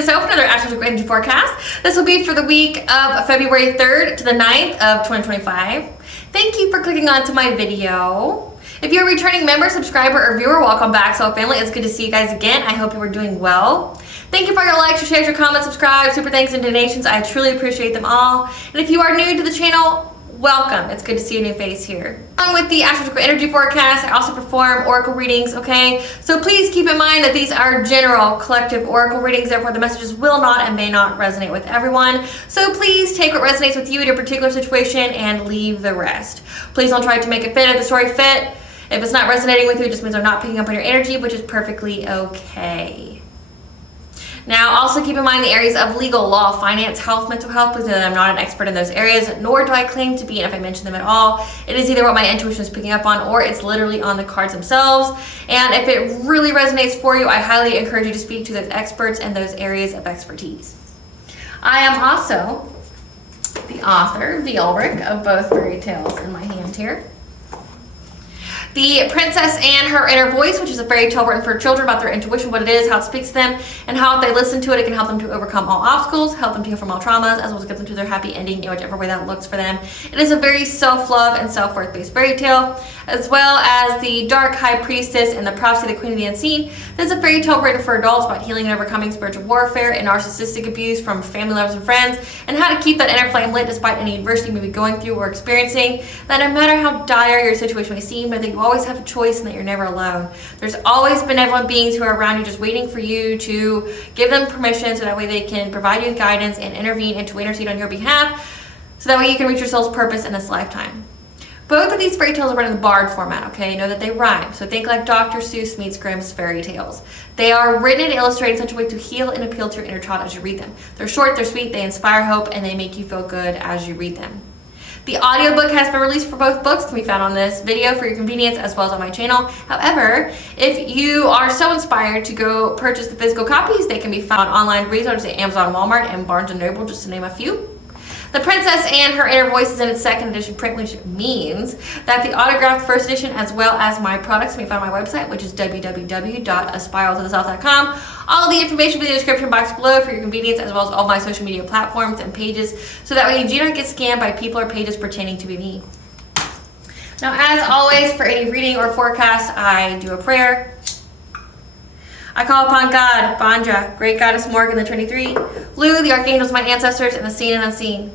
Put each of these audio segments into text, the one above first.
astrological, another astrological energy forecast. This will be for the week of February 3rd to the 9th of 2025. Thank you for clicking onto my video. If you're a returning member, subscriber, or viewer, welcome back, Soul Family. It's good to see you guys again. I hope you are doing well. Thank you for your likes, your shares, your comments, subscribe, super thanks, and donations. I truly appreciate them all. And if you are new to the channel, welcome. It's good to see a new face here. Along with the astrological energy forecast, I also perform oracle readings, okay? So please keep in mind that these are general collective oracle readings, therefore the messages will not and may not resonate with everyone. So please take what resonates with you in your particular situation and leave the rest. Please don't try to make it fit if the story fit. If it's not resonating with you, it just means I'm not picking up on your energy, which is perfectly okay. Now, also keep in mind the areas of legal, law, finance, health, mental health. Please know that I'm not an expert in those areas, nor do I claim to be, and if I mention them at all, it is either what my intuition is picking up on or it's literally on the cards themselves. And if it really resonates for you, I highly encourage you to speak to those experts and those areas of expertise. I am also the author, the Ulrich, of both fairy tales in my hand here. The Princess and Her Inner Voice, which is a fairy tale written for children about their intuition, what it is, how it speaks to them, and how if they listen to it, it can help them to overcome all obstacles, help them to heal from all traumas, as well as get them to their happy ending in whichever way that looks for them. It is a very self-love and self-worth based fairy tale, as well as the Dark High Priestess and the Prophecy of the Queen of the Unseen. This is a fairy tale written for adults about healing and overcoming spiritual warfare and narcissistic abuse from family members and friends, and how to keep that inner flame lit despite any adversity you may be going through or experiencing. That no matter how dire your situation may seem, that you always have a choice and that you're never alone. There's always benevolent beings who are around you just waiting for you to give them permission so that way they can provide you with guidance and intervene and to intercede on your behalf so that way you can reach your soul's purpose in this lifetime. Both of these fairy tales are written in the bard format, okay? Know that they rhyme. So think like Dr. Seuss meets Grimm's fairy tales. They are written and illustrated in such a way to heal and appeal to your inner child as you read them. They're short, they're sweet, they inspire hope, and they make you feel good as you read them. The audiobook has been released for both books. It can be found on this video for your convenience as well as on my channel. However, if you are so inspired to go purchase the physical copies, they can be found online retailers at Amazon, Walmart, and Barnes & Noble, just to name a few. The Princess and Her Inner Voice is in its second edition print, which means that the autographed first edition as well as my products can be found on my website, which is www.aspiraltotheself.com. All of the information will be in the description box below for your convenience, as well as all my social media platforms and pages, so that way you do not get scammed by people or pages pretending to be me. Now, as always, for any reading or forecast, I do a prayer. I call upon God, Banja, Great Goddess Morgan, the Trinity, Lu, the Archangels, my ancestors, and the seen and unseen.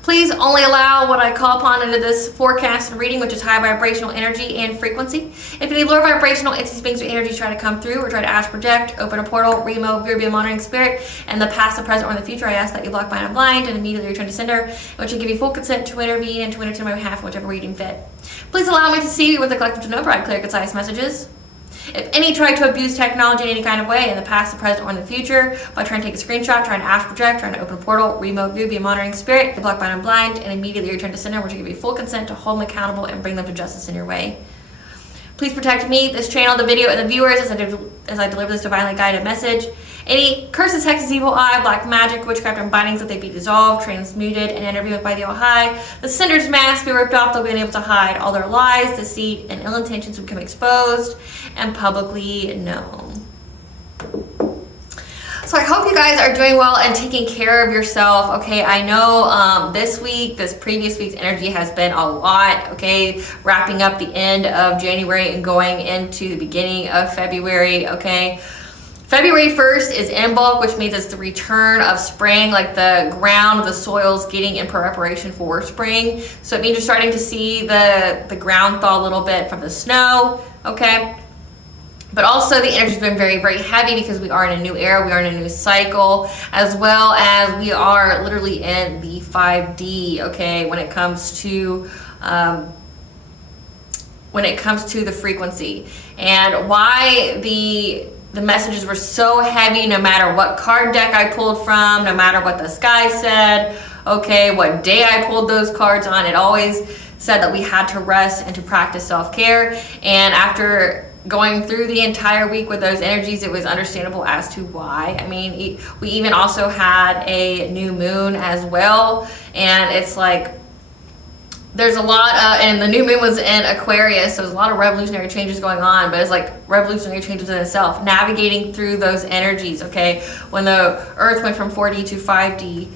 Please only allow what I call upon into this forecast and reading, which is high vibrational energy and frequency. If any lower vibrational entities, beings, or energies try to come through or try to astral project, open a portal, remove, be a monitoring spirit, and the past, the present, or the future, I ask that you block, bind, and blind, and immediately return to sender, which will give you full consent to intervene and to intercede on my behalf in whichever way you deem fit. Please allow me to see you with the collective to know, provide clear, concise messages. If any try to abuse technology in any kind of way in the past, the present, or in the future by trying to take a screenshot, trying to astral project, trying to open a portal, remote view, be a monitoring spirit, block, bind, and blind, and immediately return to sender, which will give you full consent to hold them accountable and bring them to justice in your way. Please protect me, this channel, the video, and the viewers as I deliver this divinely guided message. Any curses, hexes, evil eye, black magic, witchcraft, and bindings, that they be dissolved, transmuted, and interviewed by the All High. The sender's mask be ripped off, they'll be unable to hide. All their lies, deceit, and ill intentions will become exposed and publicly known. So I hope you guys are doing well and taking care of yourself, okay? I know this previous week's energy has been a lot, okay? Wrapping up the end of January and going into the beginning of February, okay? February 1st is in bulk, which means it's the return of spring, like the ground, the soil's getting in preparation for spring. So it means you're starting to see the ground thaw a little bit from the snow, okay? But also the energy's been very, very heavy because we are in a new era, we are in a new cycle, as well as we are literally in the 5D, okay, when it comes to the frequency. And why the messages were so heavy, no matter what card deck I pulled from, no matter what the sky said, okay, what day I pulled those cards on, it always said that we had to rest and to practice self-care. And after going through the entire week with those energies, it was understandable as to why. I mean, we even also had a new moon as well, and it's like there's a lot and the new moon was in Aquarius, so there's a lot of revolutionary changes going on, but it's like revolutionary changes in itself, navigating through those energies. Okay, when the earth went from 4D to 5D,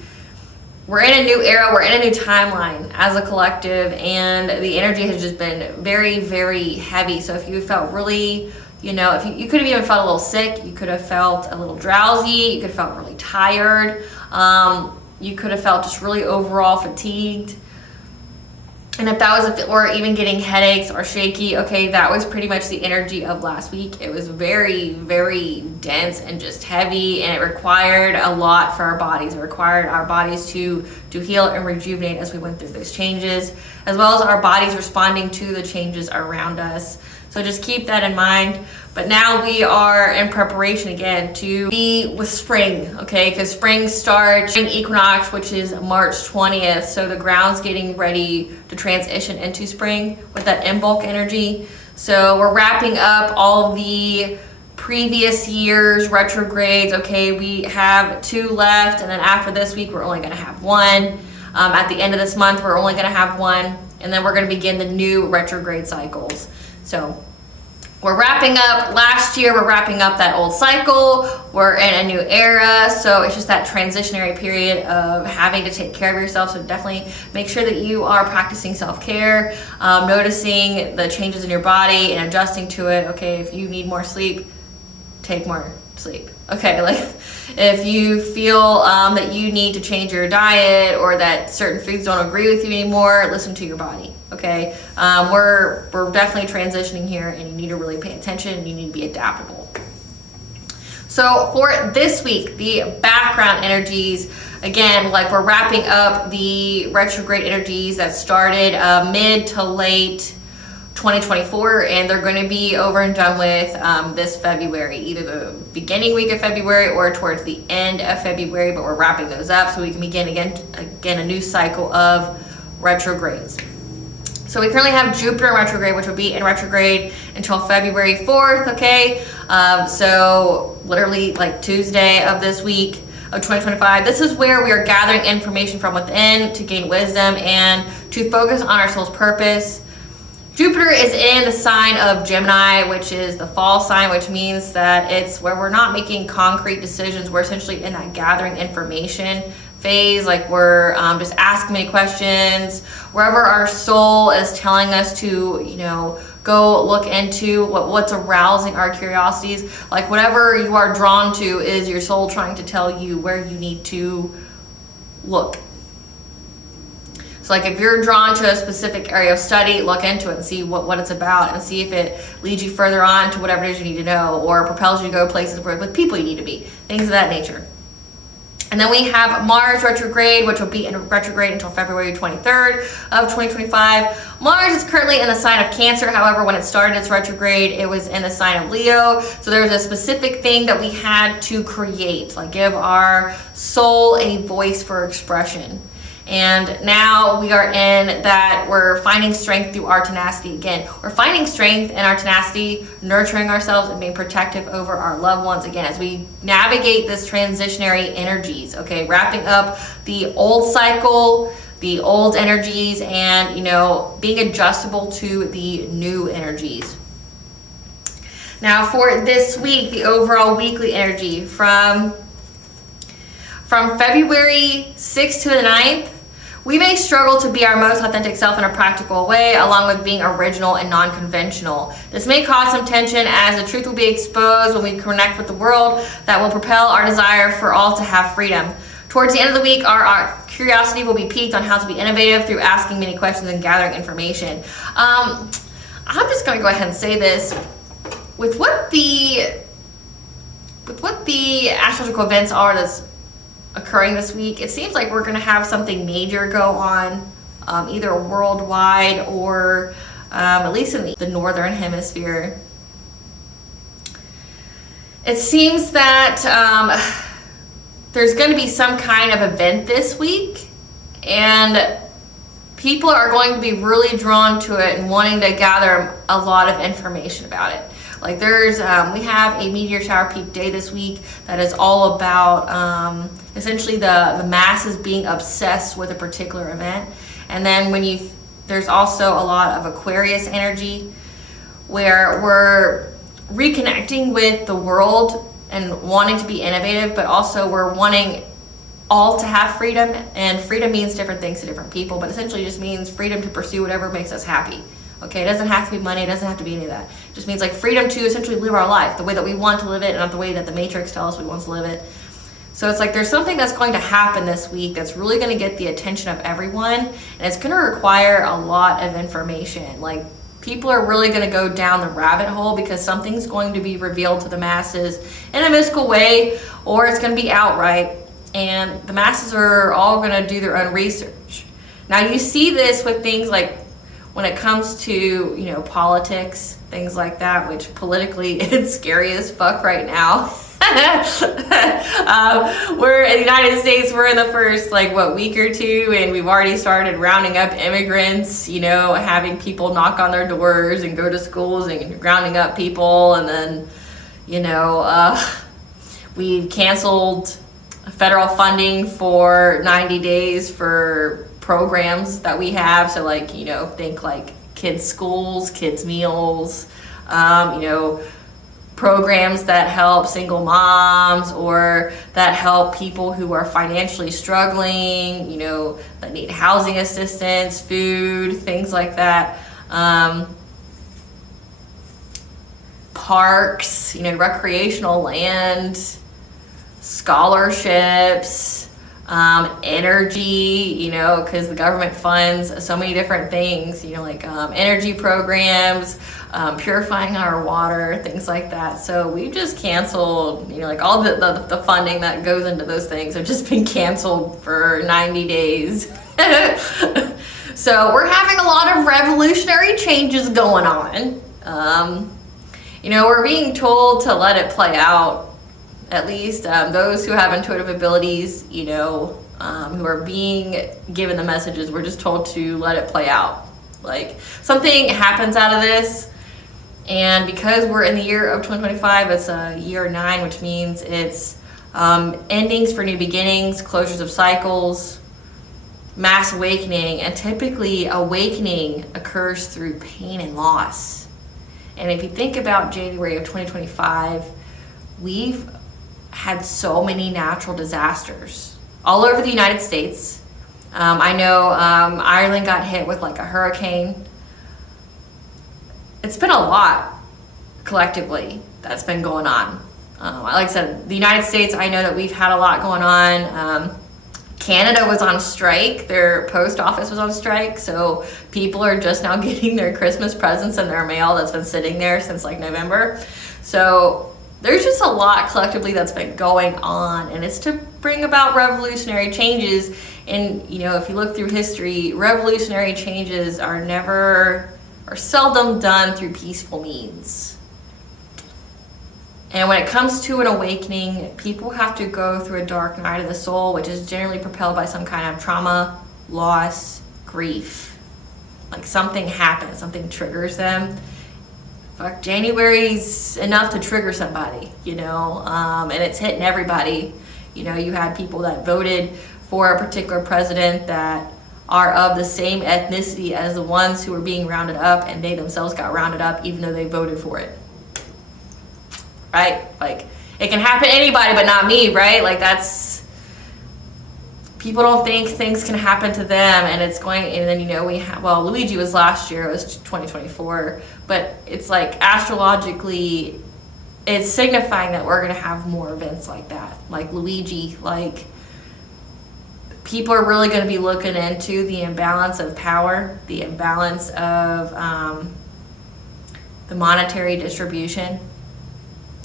we're in a new era, we're in a new timeline as a collective, and the energy has just been very, very heavy. So if you felt really, if you could have even felt a little sick, you could have felt a little drowsy, you could have felt really tired, you could have felt just really overall fatigued. And if that was, or even getting headaches or shaky, okay, that was pretty much the energy of last week. It was very, very dense and just heavy, and it required a lot for our bodies. It required our bodies to heal and rejuvenate as we went through those changes, as well as our bodies responding to the changes around us. So just keep that in mind. But now we are in preparation again to be with spring, okay? Because spring starts, spring equinox, which is March 20th. So the ground's getting ready to transition into spring with that in-bulk energy. So we're wrapping up all the previous year's retrogrades, okay? We have 2 left, and then after this week, we're only gonna have 1. At the end of this month, we're only gonna have 1, and then we're gonna begin the new retrograde cycles. So we're wrapping up last year, we're wrapping up that old cycle, we're in a new era, so it's just that transitionary period of having to take care of yourself. So definitely make sure that you are practicing self-care, noticing the changes in your body and adjusting to it. Okay, if you need more sleep, take more sleep. Okay, like if you feel that you need to change your diet or that certain foods don't agree with you anymore, listen to your body. Okay, we're definitely transitioning here, and you need to really pay attention, and you need to be adaptable. So for this week, the background energies, again, like we're wrapping up the retrograde energies that started mid to late 2024, and they're going to be over and done with this February, either the beginning week of February or towards the end of February, but we're wrapping those up so we can begin again a new cycle of retrogrades. So we currently have Jupiter in retrograde, which will be in retrograde until February 4th, okay? So literally like Tuesday of this week of 2025. This is where we are gathering information from within to gain wisdom and to focus on our soul's purpose. Jupiter is in the sign of Gemini, which is the fall sign, which means that it's where we're not making concrete decisions. We're essentially in that gathering information phase, like we're just asking many questions. Wherever our soul is telling us to, go look into what's arousing our curiosities, like whatever you are drawn to is your soul trying to tell you where you need to look. So like if you're drawn to a specific area of study, look into it and see what it's about, and see if it leads you further on to whatever it is you need to know, or propels you to go places with people you need to be, things of that nature. And then we have Mars retrograde, which will be in retrograde until February 23rd of 2025. Mars is currently in the sign of Cancer. However, when it started its retrograde, it was in the sign of Leo. So there was a specific thing that we had to create, like give our soul a voice for expression. And now we are in that we're finding strength through our tenacity again. We're finding strength in our tenacity, nurturing ourselves and being protective over our loved ones again as we navigate this transitionary energies, okay? Wrapping up the old cycle, the old energies, and, being adjustable to the new energies. Now for this week, the overall weekly energy from February 6th to the 9th, we may struggle to be our most authentic self in a practical way, along with being original and non-conventional. This may cause some tension as the truth will be exposed when we connect with the world that will propel our desire for all to have freedom. Towards the end of the week, our curiosity will be piqued on how to be innovative through asking many questions and gathering information. I'm just going to go ahead and say this. With what the astrological events are that's occurring this week, it seems like we're going to have something major go on, either worldwide or at least in the northern hemisphere. It seems that there's going to be some kind of event this week, and people are going to be really drawn to it and wanting to gather a lot of information about it. Like we have a meteor shower peak day this week that is all about essentially the masses being obsessed with a particular event. And then there's There's also a lot of Aquarius energy where we're reconnecting with the world and wanting to be innovative, but also we're wanting all to have freedom. And freedom means different things to different people, but essentially just means freedom to pursue whatever makes us happy. Okay, it doesn't have to be money, it doesn't have to be any of that. It just means like freedom to essentially live our life the way that we want to live it, and not the way that the Matrix tells us we want to live it. So it's like there's something that's going to happen this week that's really going to get the attention of everyone, and it's going to require a lot of information. Like, people are really going to go down the rabbit hole because something's going to be revealed to the masses in a mystical way, or it's going to be outright, and the masses are all going to do their own research. Now, you see this with things like when it comes to, you know, politics, things like that, which politically it's scary as fuck right now. We're in the United States, we're in the first week or two, and we've already started rounding up immigrants, you know, having people knock on their doors and go to schools and rounding up people. And then, you know, we've canceled federal funding for 90 days for programs that we have. So like, you know, think like kids schools, kids meals, you know, programs that help single moms or that help people who are financially struggling, you know, that need housing assistance, food, things like that. Parks, you know, recreational land, scholarships, energy, you know, because the government funds so many different things, you know, like energy programs, purifying our water, things like that. So we've just canceled, you know, like all the funding that goes into those things have just been canceled for 90 days. So we're having a lot of revolutionary changes going on. You know, we're being told to let it play out. At least those who have intuitive abilities, you know, who are being given the messages, we're just told to let it play out. Like, something happens out of this, and because we're in the year of 2025, it's a year 9, which means it's endings for new beginnings, closures of cycles, mass awakening, and typically awakening occurs through pain and loss. And if you think about January of 2025, we've had so many natural disasters all over the United States. I know Ireland got hit with like a hurricane. It's been a lot collectively that's been going on. Like I said, the United States, I know that we've had a lot going on. Canada was on strike. Their post office was on strike. So people are just now getting their Christmas presents in their mail that's been sitting there since like November. So there's just a lot collectively that's been going on, and it's to bring about revolutionary changes. And, you know, if you look through history, revolutionary changes are seldom done through peaceful means. And when it comes to an awakening, people have to go through a dark night of the soul, which is generally propelled by some kind of trauma, loss, grief. Like something happens, something triggers them. Fuck, January's enough to trigger somebody, you know, and it's hitting everybody. You know, you had people that voted for a particular president that are of the same ethnicity as the ones who were being rounded up, and they themselves got rounded up even though they voted for it. Right? Like, it can happen to anybody but not me, right? Like, that's, people don't think things can happen to them, and it's going, and then, you know, Luigi was last year, it was 2024, but it's like astrologically, it's signifying that we're going to have more events like that, like Luigi. Like, people are really going to be looking into the imbalance of power, the imbalance of the monetary distribution.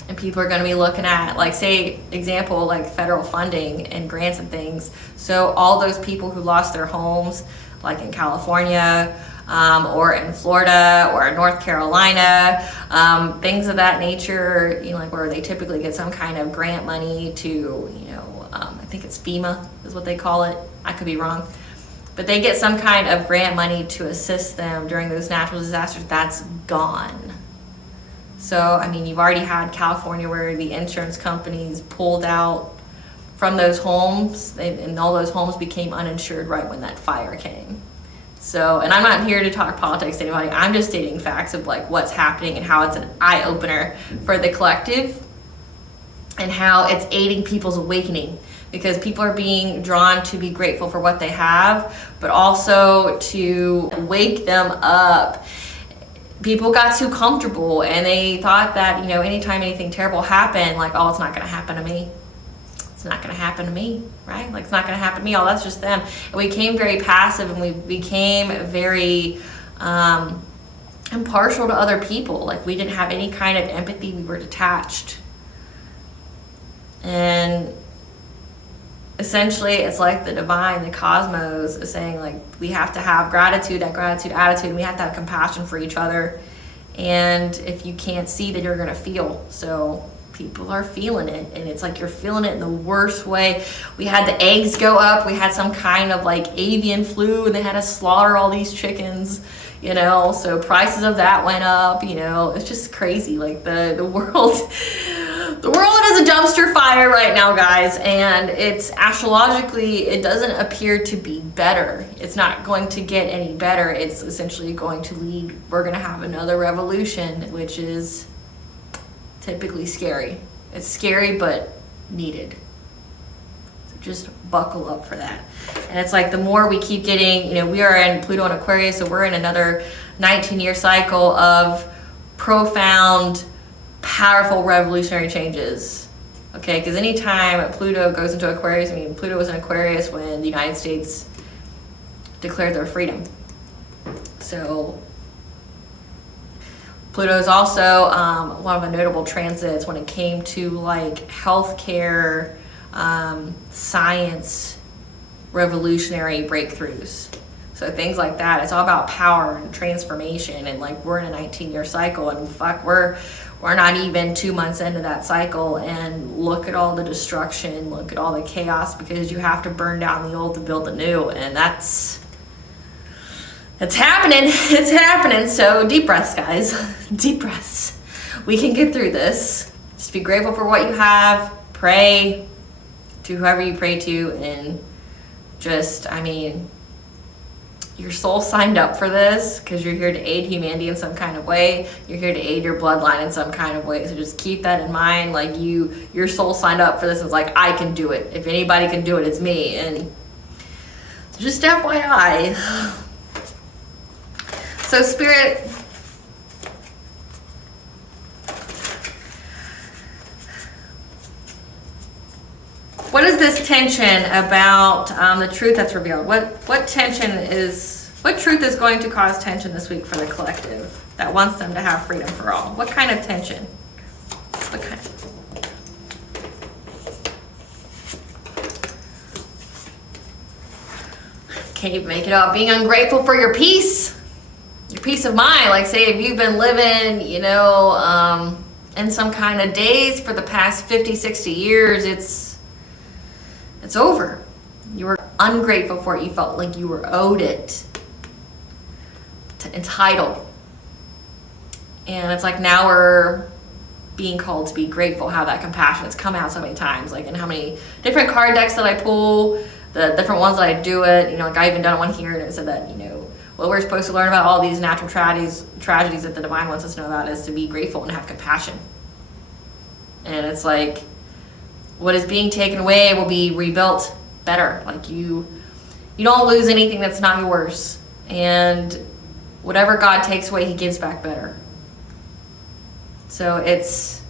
And people are going to be looking at, like, say, example, like federal funding and grants and things. So all those people who lost their homes, like in California, or in Florida or in North Carolina, things of that nature, you know, like where they typically get some kind of grant money to, you know, I think it's FEMA is what they call it. I could be wrong. But they get some kind of grant money to assist them during those natural disasters. That's gone. So, I mean, you've already had California where the insurance companies pulled out from those homes, and all those homes became uninsured right when that fire came. So, and I'm not here to talk politics to anybody. I'm just stating facts of like what's happening and how it's an eye-opener for the collective and how it's aiding people's awakening, because people are being drawn to be grateful for what they have, but also to wake them up. People got too comfortable and they thought that, you know, anytime anything terrible happened, like, oh, it's not going to happen to me. It's not going to happen to me, right? Like, it's not going to happen to me. Oh, that's just them. And we became very passive, and we became very impartial to other people. Like, we didn't have any kind of empathy. We were detached. And essentially, it's like the divine, the cosmos is saying, like, we have to have gratitude, that gratitude attitude, and we have to have compassion for each other. And if you can't see, then you're going to feel. So people are feeling it, and it's like you're feeling it in the worst way. We had the eggs go up. We had some kind of like avian flu, and they had to slaughter all these chickens, you know, so prices of that went up, you know. It's just crazy. Like the world the world is a dumpster fire right now, guys, and it's astrologically, it doesn't appear to be better. It's not going to get any better. It's essentially going to lead, we're going to have another revolution, which is typically scary. It's scary, but needed. So just buckle up for that. And it's like the more we keep getting, you know, we are in Pluto and Aquarius, so we're in another 19-year cycle of profound, powerful revolutionary changes. Okay, because anytime Pluto goes into Aquarius, I mean, Pluto was in Aquarius when the United States declared their freedom. So Pluto is also one of the notable transits when it came to like healthcare, science, revolutionary breakthroughs. So things like that. It's all about power and transformation. And like we're in a 19-year cycle, and fuck, we're not even 2 months into that cycle, and look at all the destruction, look at all the chaos, because you have to burn down the old to build the new, and it's happening. It's happening. So deep breaths, guys. Deep breaths. We can get through this. Just be grateful for what you have. Pray to whoever you pray to, and just, I mean, your soul signed up for this because you're here to aid humanity in some kind of way. You're here to aid your bloodline in some kind of way. So just keep that in mind. Like your soul signed up for this. It's like, I can do it. If anybody can do it, it's me. And just FYI. So Spirit, what is this tension about the truth that's revealed? What truth is going to cause tension this week for the collective that wants them to have freedom for all? What kind of tension? What kind? Can't even make it out. Being ungrateful for your peace of mind. Like, say if you've been living, you know, in some kind of daze for the past 50, 60 years, it's over. You were ungrateful for it. You felt like you were owed it, entitled. And it's like now we're being called to be grateful, have that compassion. It's come out so many times, like in how many different card decks that I pull, the different ones that I do it, you know, like I even done one here, and it said that, you know, what we're supposed to learn about all these natural tragedies that the divine wants us to know about is to be grateful and have compassion. And it's like, what is being taken away will be rebuilt better. Like you don't lose anything that's not yours. And whatever God takes away, he gives back better. So it's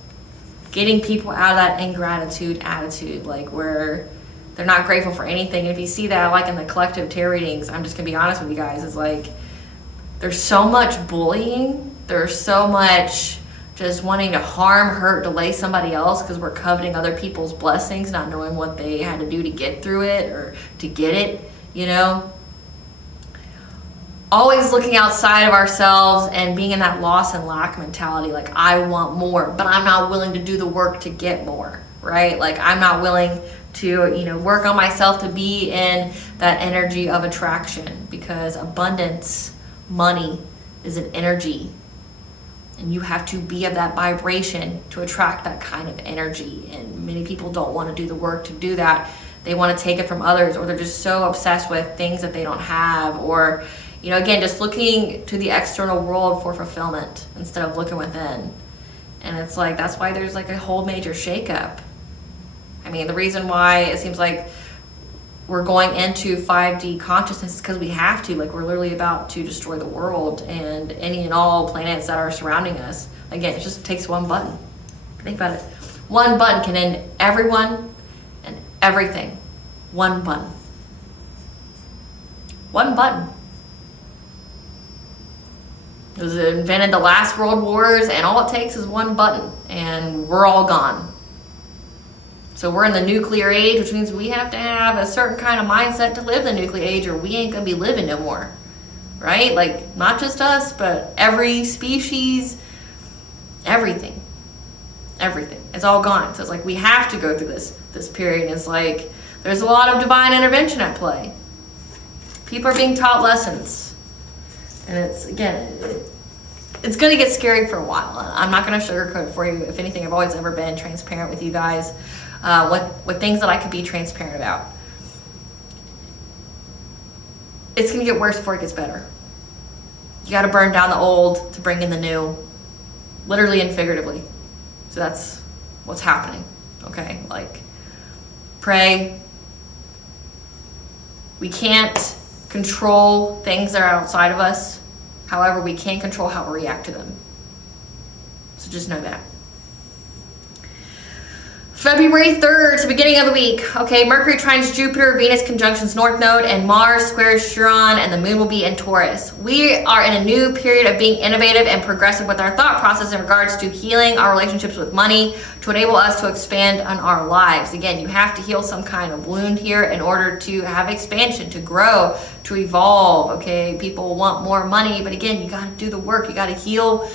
getting people out of that ingratitude attitude, like where they're not grateful for anything. And if you see that, like in the collective tarot readings, I'm just gonna be honest with you guys, it's like there's so much bullying, there's so much just wanting to harm, hurt, delay somebody else because we're coveting other people's blessings, not knowing what they had to do to get through it or to get it, you know. Always looking outside of ourselves and being in that loss and lack mentality, like I want more, but I'm not willing to do the work to get more, right? Like I'm not willing to, you know, work on myself to be in that energy of attraction, because abundance, money is an energy. And you have to be of that vibration to attract that kind of energy. And many people don't want to do the work to do that. They want to take it from others, or they're just so obsessed with things that they don't have, or, You know, again, just looking to the external world for fulfillment instead of looking within. And it's like, that's why there's like a whole major shakeup. I mean, the reason why it seems like we're going into 5D consciousness is because we have to. Like, we're literally about to destroy the world and any and all planets that are surrounding us. Again, it just takes one button. Think about it. One button can end everyone and everything. One button. One button. It was invented the last world wars, and all it takes is one button, and we're all gone. So we're in the nuclear age, which means we have to have a certain kind of mindset to live the nuclear age, or we ain't gonna be living no more, right? Like, not just us, but every species, everything. It's all gone. So it's like we have to go through this period. And it's like there's a lot of divine intervention at play. People are being taught lessons, and it's, again, it's going to get scary for a while. I'm not going to sugarcoat it for you. If anything, I've always ever been transparent with you guys with things that I could be transparent about. It's going to get worse before it gets better. You got to burn down the old to bring in the new, literally and figuratively. So that's what's happening. Okay, like, pray. We can't control things that are outside of us. However, we can control how we react to them. So just know that. February 3rd, to beginning of the week. Okay, Mercury trines Jupiter, Venus conjunctions North Node, and Mars squares Chiron, and the moon will be in Taurus. We are in a new period of being innovative and progressive with our thought process in regards to healing our relationships with money to enable us to expand on our lives. Again, you have to heal some kind of wound here in order to have expansion, to grow, to evolve. Okay, people want more money, but again, you got to do the work. You got to heal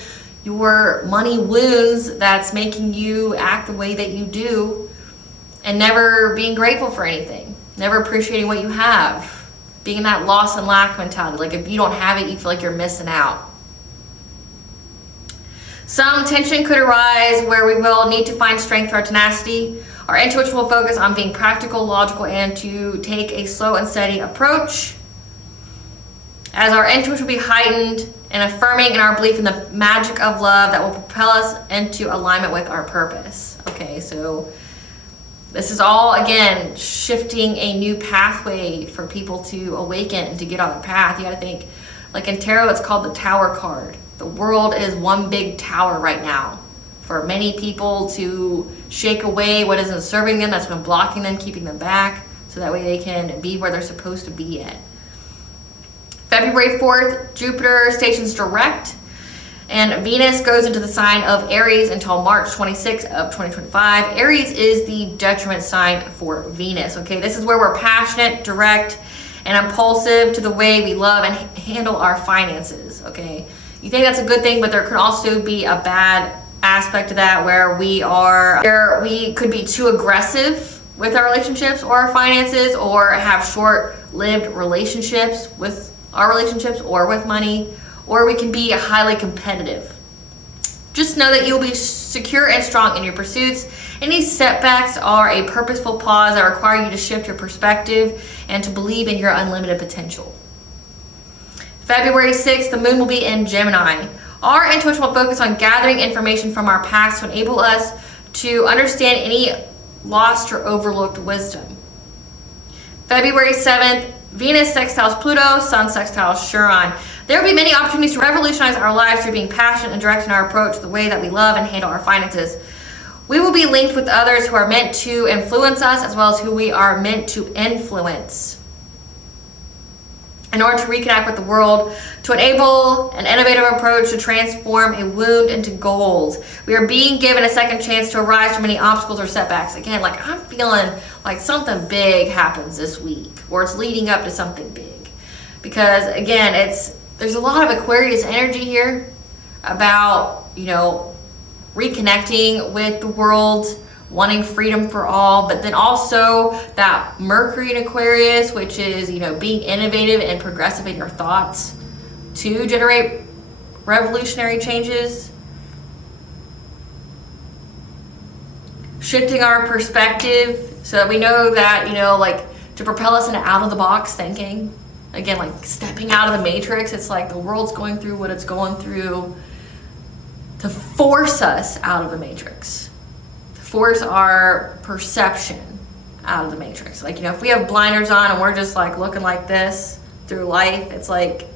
your money wounds that's making you act the way that you do, and never being grateful for anything, never appreciating what you have, being in that loss and lack mentality. Like, if you don't have it, you feel like you're missing out. Some tension could arise where we will need to find strength through our tenacity. Our intuition will focus on being practical, logical, and to take a slow and steady approach, as our intuition will be heightened and affirming in our belief in the magic of love that will propel us into alignment with our purpose. Okay, so this is all, again, shifting a new pathway for people to awaken and to get on the path. You got to think, like in tarot, it's called the Tower card. The world is one big tower right now. For many people to shake away what isn't serving them, that's been blocking them, keeping them back, so that way they can be where they're supposed to be at. February 4th, Jupiter stations direct, and Venus goes into the sign of Aries until March 26th of 2025. Aries is the detriment sign for Venus, okay? This is where we're passionate, direct, and impulsive to the way we love and handle our finances, okay? You think that's a good thing, but there could also be a bad aspect to that where we could be too aggressive with our relationships or our finances, or have short-lived relationships with our relationships or with money, or we can be highly competitive. Just know that you'll be secure and strong in your pursuits. Any setbacks are a purposeful pause that require you to shift your perspective and to believe in your unlimited potential. February 6th, the moon will be in Gemini. Our intuition will focus on gathering information from our past to enable us to understand any lost or overlooked wisdom. February 7th, Venus sextiles Pluto, Sun sextiles Chiron. There will be many opportunities to revolutionize our lives through being passionate and direct in our approach to the way that we love and handle our finances. We will be linked with others who are meant to influence us, as well as who we are meant to influence, in order to reconnect with the world, to enable an innovative approach to transform a wound into gold. We are being given a second chance to arise from any obstacles or setbacks. Again, like, I'm feeling like something big happens this week, or it's leading up to something big. Because again, there's a lot of Aquarius energy here about, you know, reconnecting with the world, wanting freedom for all, but then also that Mercury in Aquarius, which is, you know, being innovative and progressive in your thoughts to generate revolutionary changes. Shifting our perspective so that we know that, you know, like, to propel us into out of the box thinking. Again, like stepping out of the matrix. It's like the world's going through what it's going through to force us out of the matrix, to force our perception out of the matrix. Like, you know, if we have blinders on and we're just like looking like this through life, it's like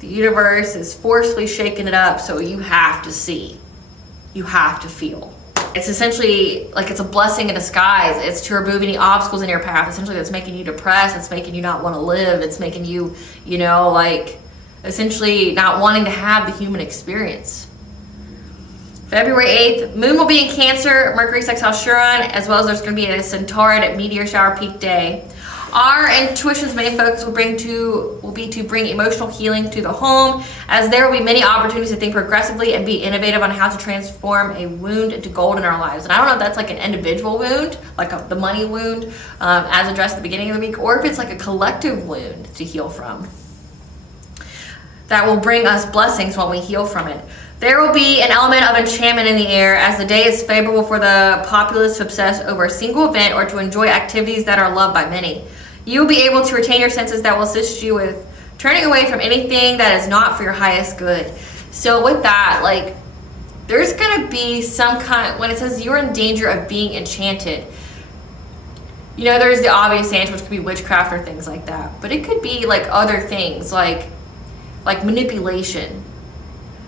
the universe is forcefully shaking it up, so you have to see, you have to feel. It's essentially like it's a blessing in disguise. It's to remove any obstacles in your path. Essentially, that's making you depressed. It's making you not want to live. It's making you, you know, like essentially not wanting to have the human experience. February 8th, Moon will be in Cancer, Mercury sextile Chiron, as well as there's going to be a Centauride meteor shower peak day. Our intuition's main focus will be to bring emotional healing to the home, as there will be many opportunities to think progressively and be innovative on how to transform a wound into gold in our lives. And I don't know if that's like an individual wound, like the money wound, as addressed at the beginning of the week, or if it's like a collective wound to heal from. That will bring us blessings while we heal from it. There will be an element of enchantment in the air, as the day is favorable for the populace to obsess over a single event or to enjoy activities that are loved by many. You will be able to retain your senses that will assist you with turning away from anything that is not for your highest good. So with that, like, there's gonna be some kind, when it says you're in danger of being enchanted, you know, there's the obvious answer, which could be witchcraft or things like that, but it could be like other things, like manipulation.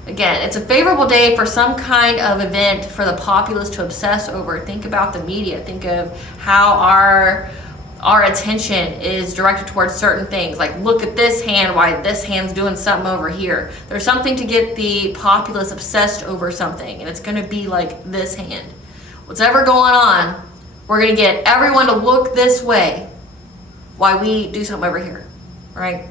Again, it's a favorable day for some kind of event for the populace to obsess over. Think about the media. Think of how our attention is directed towards certain things. Like, look at this hand, why this hand's doing something over here. There's something to get the populace obsessed over something, and it's going to be like this hand. Whatever going on, we're going to get everyone to look this way while we do something over here, right?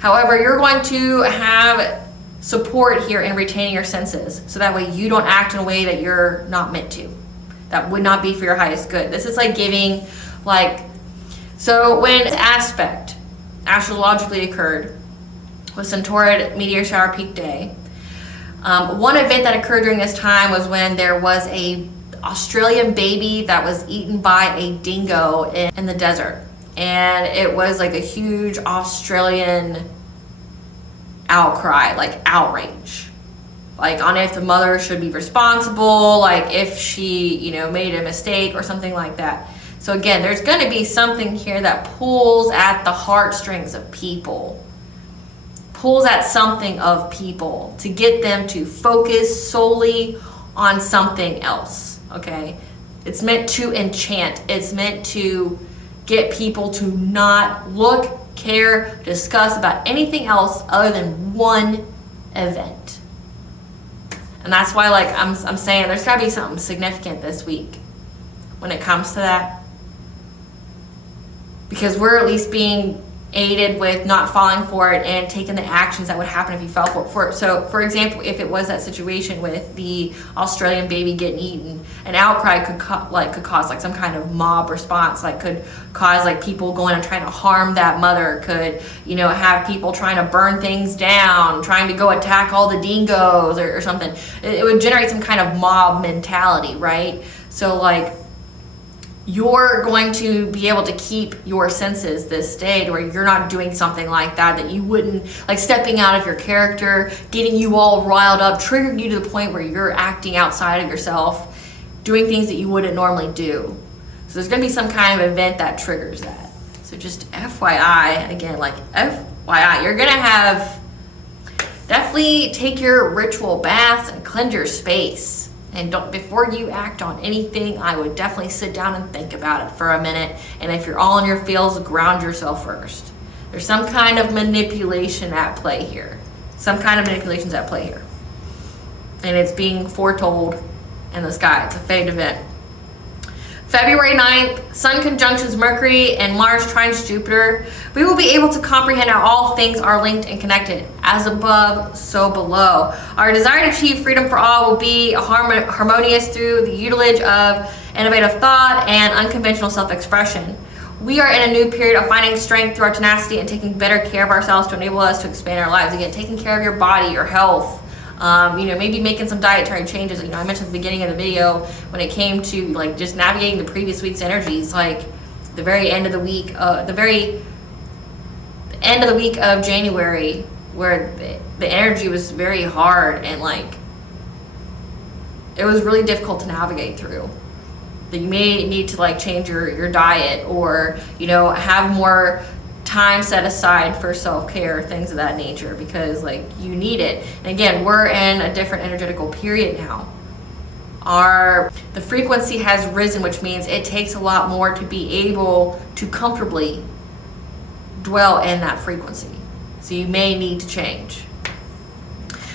However, you're going to have support here in retaining your senses, so that way you don't act in a way that you're not meant to. That would not be for your highest good. This is like giving, like, so when this aspect astrologically occurred with Centauride meteor shower peak day, one event that occurred during this time was when there was a Australian baby that was eaten by a dingo in the desert, and it was like a huge Australian outcry, like outrage, like on if the mother should be responsible, like if she, you know, made a mistake or something like that. So again, there's going to be something here that pulls at the heartstrings of people, pulls at something of people to get them to focus solely on something else. Okay, it's meant to enchant. It's meant to get people to not look, care, discuss about anything else other than one event. And that's why, like, I'm saying there's got to be something significant this week when it comes to that, because we're at least being aided with not falling for it and taking the actions that would happen if you fell for it. So, for example, if it was that situation with the Australian baby getting eaten, an outcry could cause like some kind of mob response, like could cause like people going and trying to harm that mother, could, you know, have people trying to burn things down, trying to go attack all the dingoes or something. It would generate some kind of mob mentality, right? So like, you're going to be able to keep your senses this day to where you're not doing something like that you wouldn't, like stepping out of your character, getting you all riled up, triggering you to the point where you're acting outside of yourself, doing things that you wouldn't normally do. So there's going to be some kind of event that triggers that. So just FYI, again, like FYI, you're going to have, definitely take your ritual baths and cleanse your space. And don't, before you act on anything, I would definitely sit down and think about it for a minute. And if you're all in your feels, ground yourself first. There's some kind of manipulation at play here. Some kind of manipulation's at play here. And it's being foretold in the sky. It's a fate event. February 9th, Sun conjunctions Mercury and Mars trines Jupiter. We will be able to comprehend how all things are linked and connected. As above, so below. Our desire to achieve freedom for all will be harmonious through the utilage of innovative thought and unconventional self-expression. We are in a new period of finding strength through our tenacity and taking better care of ourselves to enable us to expand our lives. Again, taking care of your body, your health. You know, maybe making some dietary changes. You know, I mentioned at the beginning of the video when it came to like just navigating the previous week's energies, like the very end of the week, the very end of the week of January, where the energy was very hard and like it was really difficult to navigate through. That you may need to like change your diet, or you know, have more time set aside for self-care, things of that nature, because like you need it. And again, we're in a different energetical period now. The frequency has risen, which means it takes a lot more to be able to comfortably dwell in that frequency. So you may need to change.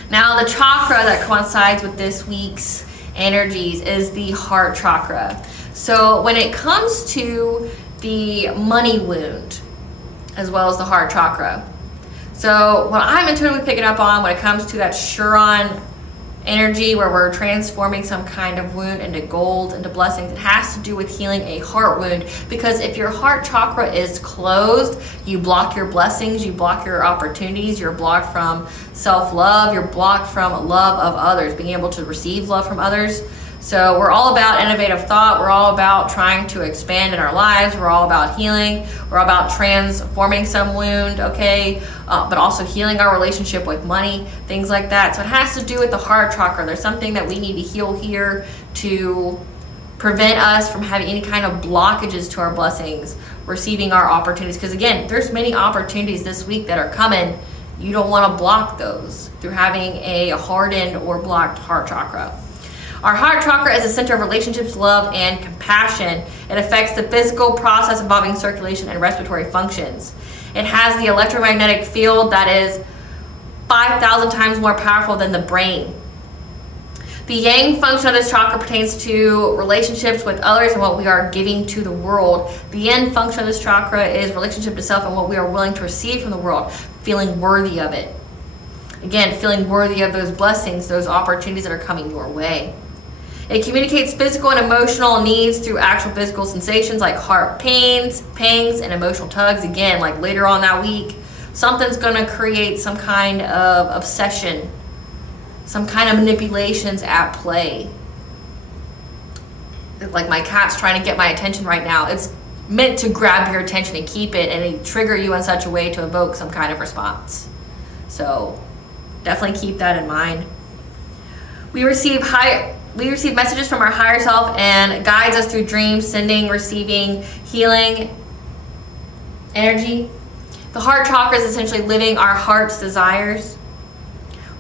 Now, the chakra that coincides with this week's energies is the heart chakra. So when it comes to the money wound, as well as the heart chakra. So what I'm intuitively picking up on when it comes to that Chiron energy, where we're transforming some kind of wound into gold, into blessings, it has to do with healing a heart wound. Because if your heart chakra is closed, you block your blessings, you block your opportunities, you're blocked from self-love, you're blocked from love of others, being able to receive love from others. So we're all about innovative thought. We're all about trying to expand in our lives. We're all about healing. We're all about transforming some wound, okay? But also healing our relationship with money, things like that. So it has to do with the heart chakra. There's something that we need to heal here to prevent us from having any kind of blockages to our blessings, receiving our opportunities. Because again, there's many opportunities this week that are coming. You don't want to block those through having a hardened or blocked heart chakra. Our heart chakra is a center of relationships, love, and compassion. It affects the physical process involving circulation and respiratory functions. It has the electromagnetic field that is 5,000 times more powerful than the brain. The yang function of this chakra pertains to relationships with others and what we are giving to the world. The yin function of this chakra is relationship to self and what we are willing to receive from the world, feeling worthy of it. Again, feeling worthy of those blessings, those opportunities that are coming your way. It communicates physical and emotional needs through actual physical sensations like heart pains, pangs, and emotional tugs. Again, like later on that week, something's going to create some kind of obsession, some kind of manipulations at play. Like my cat's trying to get my attention right now. It's meant to grab your attention and keep it and trigger you in such a way to evoke some kind of response. So definitely keep that in mind. We receive messages from our higher self and guides us through dreams, sending, receiving, healing energy. The heart chakra is essentially living our heart's desires.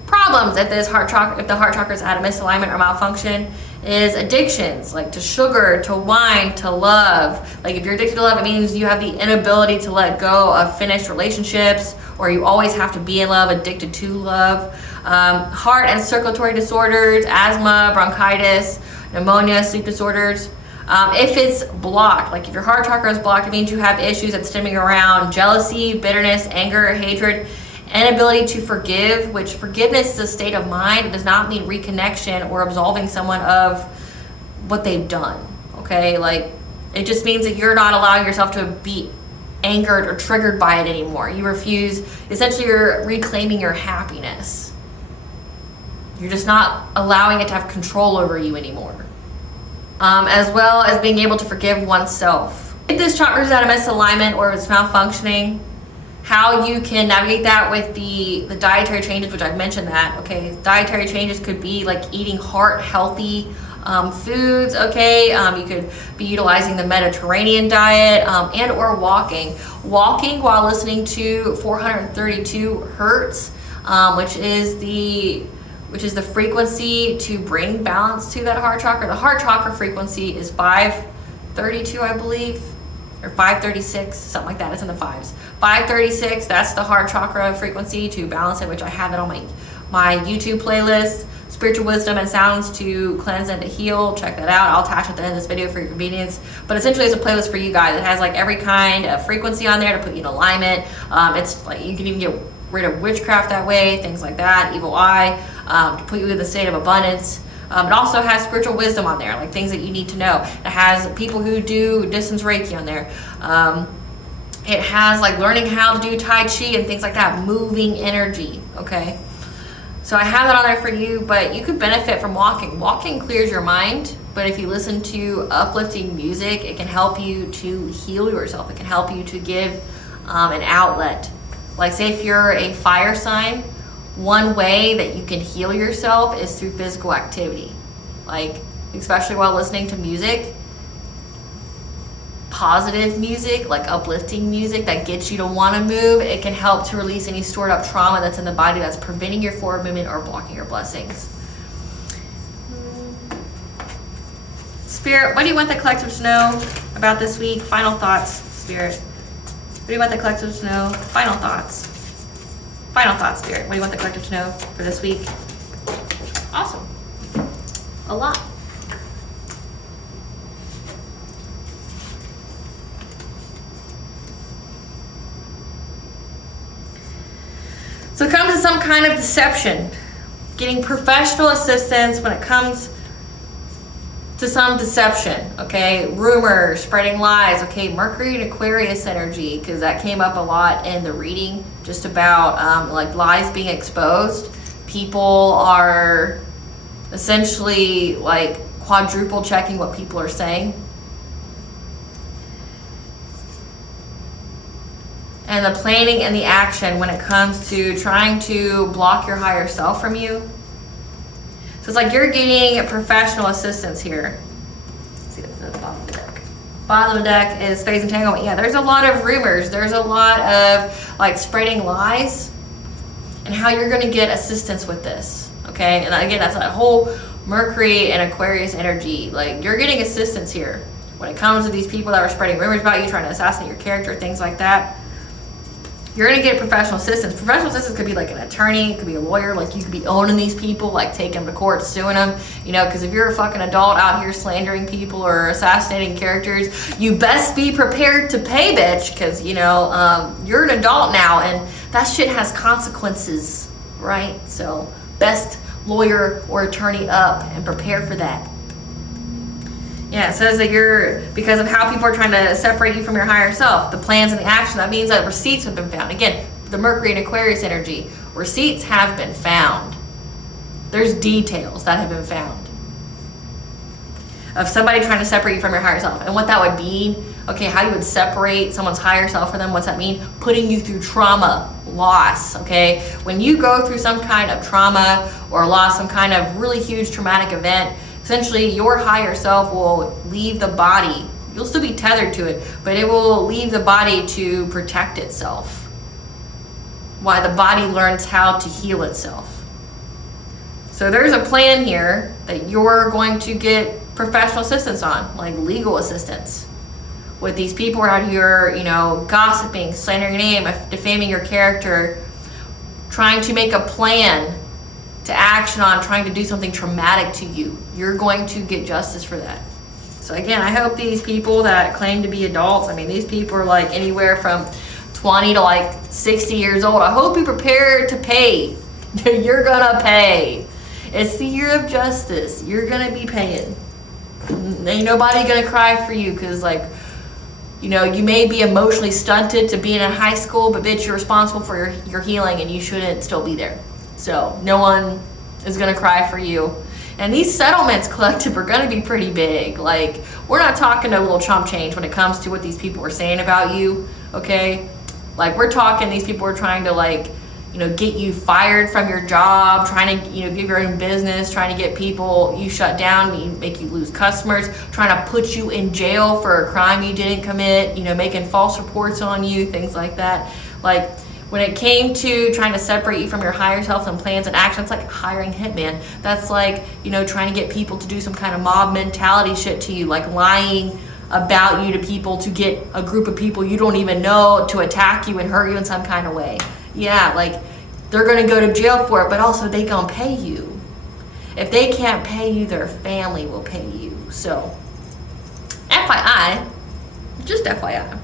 Problems if the heart chakra is out of misalignment or malfunction is addictions, like to sugar, to wine, to love. Like if you're addicted to love, it means you have the inability to let go of finished relationships, or you always have to be in love, addicted to love. Heart and circulatory disorders, asthma, bronchitis, pneumonia, sleep disorders. If it's blocked, like if your heart chakra is blocked, it means you have issues that's stemming around jealousy, bitterness, anger, hatred, inability to forgive, which forgiveness is a state of mind. It does not mean reconnection or absolving someone of what they've done, okay? Like, it just means that you're not allowing yourself to be angered or triggered by it anymore. You refuse, essentially you're reclaiming your happiness. You're just not allowing it to have control over you anymore. As well as being able to forgive oneself. If this chakra is out of misalignment or it's malfunctioning, how you can navigate that with the dietary changes, which I've mentioned that, okay? Dietary changes could be like eating heart healthy foods, okay? You could be utilizing the Mediterranean diet and or walking. Walking while listening to 432 hertz, which is the frequency to bring balance to that heart chakra. The heart chakra frequency is 532, I believe, or 536, something like that. It's in the fives. 536, that's the heart chakra frequency to balance it, which I have it on my YouTube playlist, Spiritual Wisdom and Sounds to Cleanse and to Heal. Check that out. I'll attach it at the end of this video for your convenience. But essentially, it's a playlist for you guys. It has like every kind of frequency on there to put you in alignment. It's like you can even get rid of witchcraft that way, things like that, evil eye, to put you in the state of abundance. It also has spiritual wisdom on there, like things that you need to know. It has people who do distance Reiki on there. It has like learning how to do Tai Chi and things like that, moving energy, okay? So I have that on there for you, but you could benefit from walking. Walking clears your mind, but if you listen to uplifting music, it can help you to heal yourself. It can help you to give an outlet Like say if you're a fire sign, one way that you can heal yourself is through physical activity. Like, especially while listening to music, positive music, like uplifting music that gets you to want to move. It can help to release any stored up trauma that's in the body that's preventing your forward movement or blocking your blessings. Spirit, what do you want the collective to know about this week? Final thoughts, Spirit. What do you want the collective to know? Final thoughts. Final thoughts, Spirit. What do you want the collective to know for this week? Awesome. A lot. So it comes to some kind of deception. Getting professional assistance when it comes to some deception, okay? Rumors, spreading lies, okay? Mercury and Aquarius energy, because that came up a lot in the reading, just about like lies being exposed. People are essentially like quadruple checking what people are saying. And the planning and the action when it comes to trying to block your higher self from you. So it's like you're getting professional assistance here. Let's see what's at the bottom of the deck. Bottom of the deck is phase entanglement. Yeah, there's a lot of rumors. There's a lot of like spreading lies and how you're going to get assistance with this. Okay, and again, that's that whole Mercury and Aquarius energy. Like you're getting assistance here when it comes to these people that are spreading rumors about you, trying to assassinate your character, things like that. You're going to get professional assistance. Professional assistance could be like an attorney, it could be a lawyer, like you could be owning these people, like taking them to court, suing them, you know, because if you're a fucking adult out here slandering people or assassinating characters, you best be prepared to pay, bitch, because, you know, you're an adult now, and that shit has consequences, right? So best lawyer or attorney up and prepare for that. Yeah, it says that you're, because of how people are trying to separate you from your higher self, the plans and the action, that means that receipts have been found. Again, the Mercury and Aquarius energy, receipts have been found. There's details that have been found of somebody trying to separate you from your higher self. And what that would mean, okay, how you would separate someone's higher self from them, what's that mean? Putting you through trauma, loss, okay? When you go through some kind of trauma or loss, some kind of really huge traumatic event, essentially, your higher self will leave the body. You'll still be tethered to it, but it will leave the body to protect itself. While the body learns how to heal itself. So there's a plan here that you're going to get professional assistance on, like legal assistance. With these people who are out here, you know, gossiping, slandering your name, defaming your character, trying to make a plan to action on trying to do something traumatic to you. You're going to get justice for that. So again, I hope these people that claim to be adults, I mean, these people are like anywhere from 20 to like 60 years old. I hope you're prepared to pay. You're gonna pay. It's the year of justice. You're gonna be paying. Ain't nobody gonna cry for you because, like, you know, you may be emotionally stunted to being in high school, but bitch, you're responsible for your healing and you shouldn't still be there. So no one is going to cry for you. And these settlements, collective, are going to be pretty big. Like, we're not talking a little chump change when it comes to what these people are saying about you, okay? Like, we're talking these people are trying to, like, you know, get you fired from your job, trying to, you know, give your own business, trying to get people you shut down, make you lose customers, trying to put you in jail for a crime you didn't commit, you know, making false reports on you, things like that. Like, when it came to trying to separate you from your higher self and plans and actions, like hiring hitman, that's like, you know, trying to get people to do some kind of mob mentality shit to you, like lying about you to people to get a group of people you don't even know to attack you and hurt you in some kind of way. Yeah, like they're gonna go to jail for it, but also they gonna pay you. If they can't pay you, their family will pay you. So, FYI, just FYI. Well,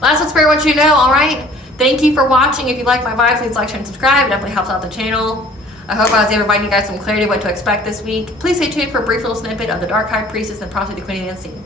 that's what Spirit wants you to know, all right? Thank you for watching. If you like my vibes, please like, share, and subscribe. It definitely helps out the channel. I hope I was able to provide you guys some clarity of what to expect this week. Please stay tuned for a brief little snippet of the Dark High Priestess and possibly the Queen of the Unseen.